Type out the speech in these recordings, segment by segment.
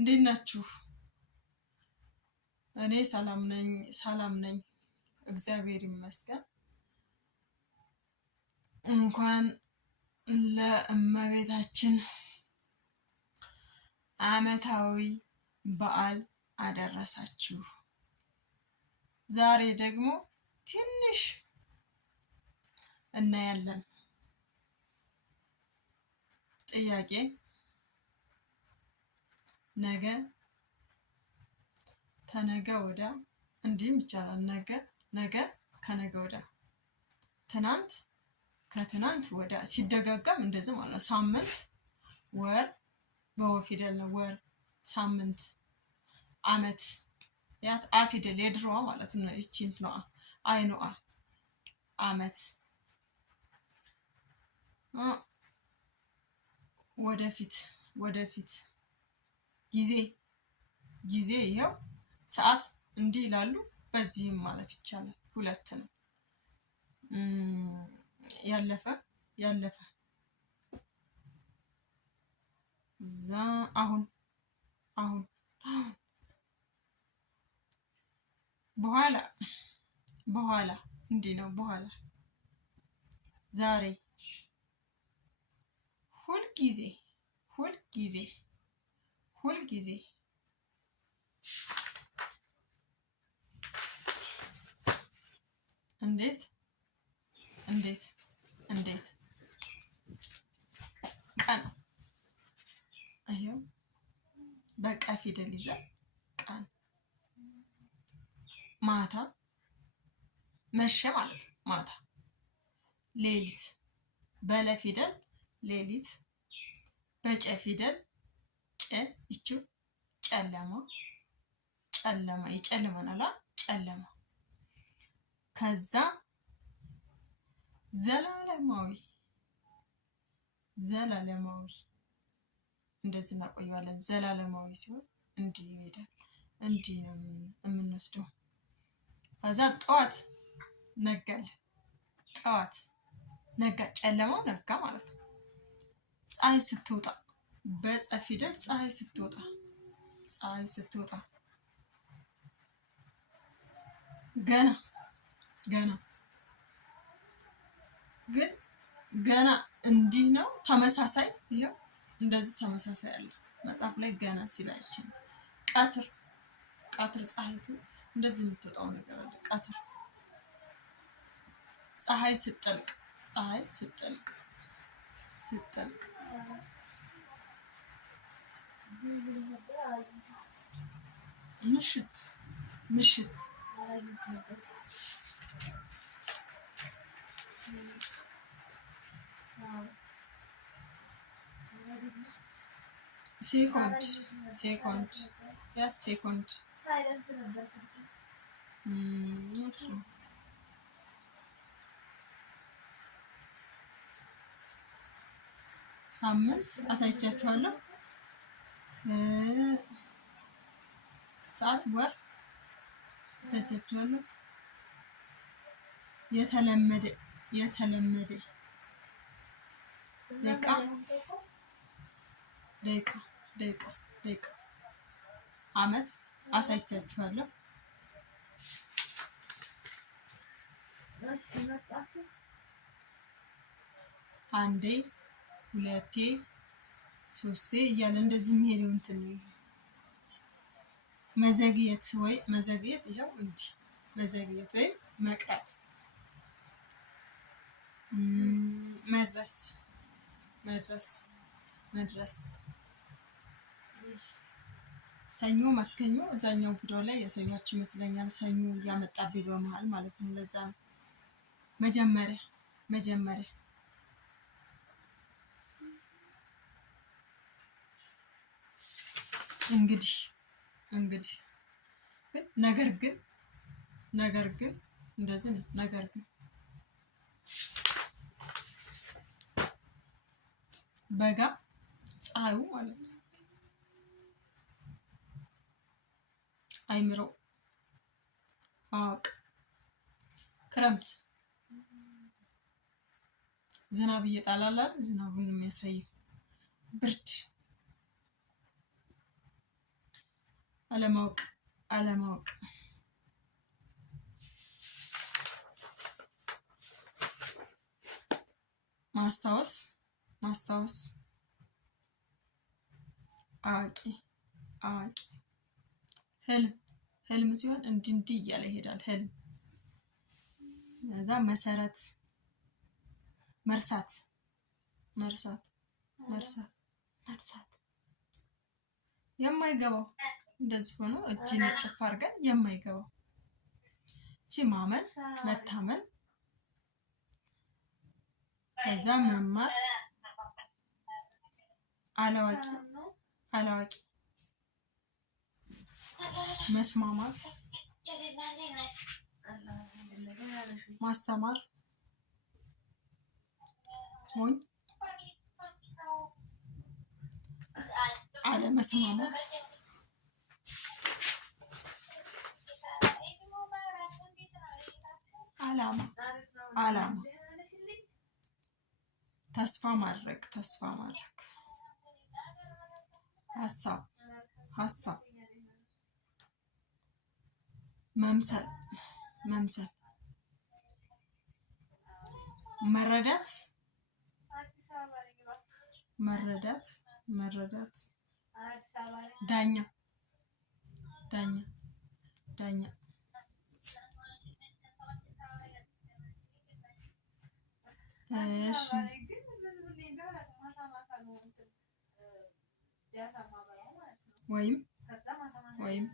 እንዴት ናችሁ? እኔ ሰላም ነኝ። እግዚአብሔር ይመስገን። እንኳን ለእመቤታችን ዓመታዊ በዓል አደረሳችሁ። ዛሬ ደግሞ ትንሽ እናያለን። ጥያቄ ነገ ተነገ ወዲያ እንዲህም ይቻላል። ነገ ከነገ ወዲያ፣ ትናንት ከትናንት ወዲያ ሲደጋገም እንደዚህ ማለት ነው። ሳምንት፣ ወር በወ ፊደል ነው። ወር፣ ሳምንት፣ አመት ያት አ ፊደል የድሮዋ ማለት ነው። እቺ እንትኗ አይኗ አመት፣ ወደፊት ጊዜ ይኸው ሰዓት እንዲህ ይላሉ። በዚህም ማለት ይቻላል ሁለት ነው። ያለፈ አሁን በኋላ እንዲህ ነው። በኋላ ዛሬ ሁልጊዜ እንዴት ቀን አየው በቃ ፊደል ይዛል። ቀን ማታ መሸ ማለት ነው። ማታ ሌሊት በለ ፊደል ሌሊት በጨ ፊደል ጨ ይችው ጨለማ ይጨልመናል። ጨለማ ከዛ ዘላለማዊ እንደዚህ እናቆየዋለን። ዘላለማዊ ሲሆን እንዲህ ይሄዳል። እንዲህ ነው የምንወስደው። ከዛ ጠዋት ነጋል። ጠዋት ነጋ፣ ጨለማው ነጋ ማለት ነው። ፀሐይ ስትወጣ በፀ ፊደል ፀሐይ ስትወጣ ገና ገና እንዲህ ነው። ተመሳሳይ ይሄው እንደዚህ ተመሳሳይ አለ መጽሐፍ ላይ ገና ሲላችን። ቀትር ፀሐይቱ እንደዚህ የምትወጣው ነገር አለ። ቀትር ፀሐይ ስትጠልቅ ምሽት ሴኮንድ ሳምንት አሳይቻችኋለሁ። ሰዓት፣ ወር አሳይቻችኋለሁ። የተለመደ ደቂቃ አመት አሳይቻችኋለሁ። አንዴ፣ ሁለቴ፣ ሶስቴ እያለ እንደዚህ የሚሄደው እንትን ነው። መዘግየት ይኸው እንዲህ መዘግየት ወይም መቅረት። መድረስ ሰኞ፣ ማክሰኞ እዛኛው ቪዲዮ ላይ የሰኞች ይመስለኛል። ሰኞ እያመጣብኝ በመሃል ማለት ነው። ለዛ ነው መጀመሪያ እንግዲህ ነገር ግን እንደዚህ ነው። ነገር ግን በጋ ፀሐዩ ማለት ነው። አይምሮ ማወቅ። ክረምት ዝናብ እየጣላል ዝናቡን የሚያሳየው። ብርድ አለማወቅ አለማወቅ ማስታወስ ማስታወስ አዋቂ አዋቂ ህልም ህልም ሲሆን እንዲህ እያለ ይሄዳል። ህልም እዛ መሰረት መርሳት መርሳት መርሳት መርሳት የማይገባው እንደዚህ ሆኖ እጅን እጥፍ አድርገን የማይገባው እቺ ማመን መታመን ከዛ መማር አላዋቂ አላዋቂ መስማማት ማስተማር ሞኝ አለመስማማት አላማ አላማ ተስፋ ማድረግ ተስፋ ማድረግ ሀሳብ ሀሳብ መምሰል መምሰል መረዳት መረዳት መረዳት ዳኛ ዳኛ ዳኛ እሺ ወይም ወይም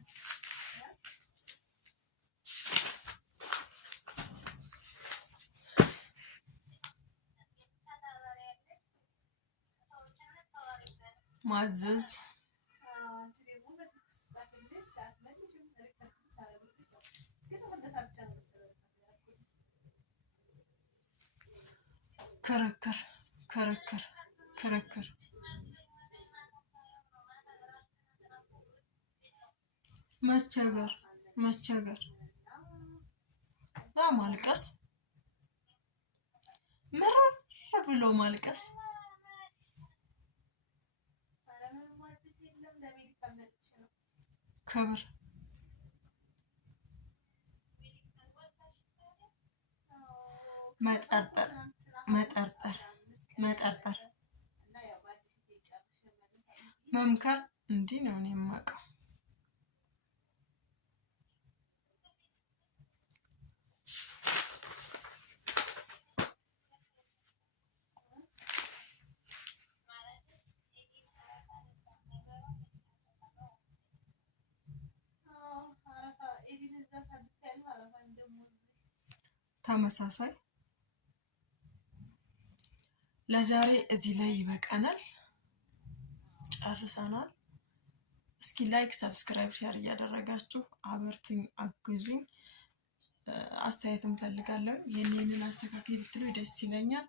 ማዘዝ ክርክር ክርክር ክርክር መቸገር መቸገር ማልቀስ ምርር ብሎ ማልቀስ ክብር መጠርጠር መጠርጠር መጠርጠር መምከር እንዲህ ነው እኔ የማውቀው። ተመሳሳይ ለዛሬ እዚህ ላይ ይበቃናል፣ ጨርሰናል። እስኪ ላይክ፣ ሰብስክራይብ፣ ሼር እያደረጋችሁ አበርቱኝ፣ አግዙኝ። አስተያየት እንፈልጋለን። ይሄንን አስተካክል ብትሉ ደስ ይለኛል።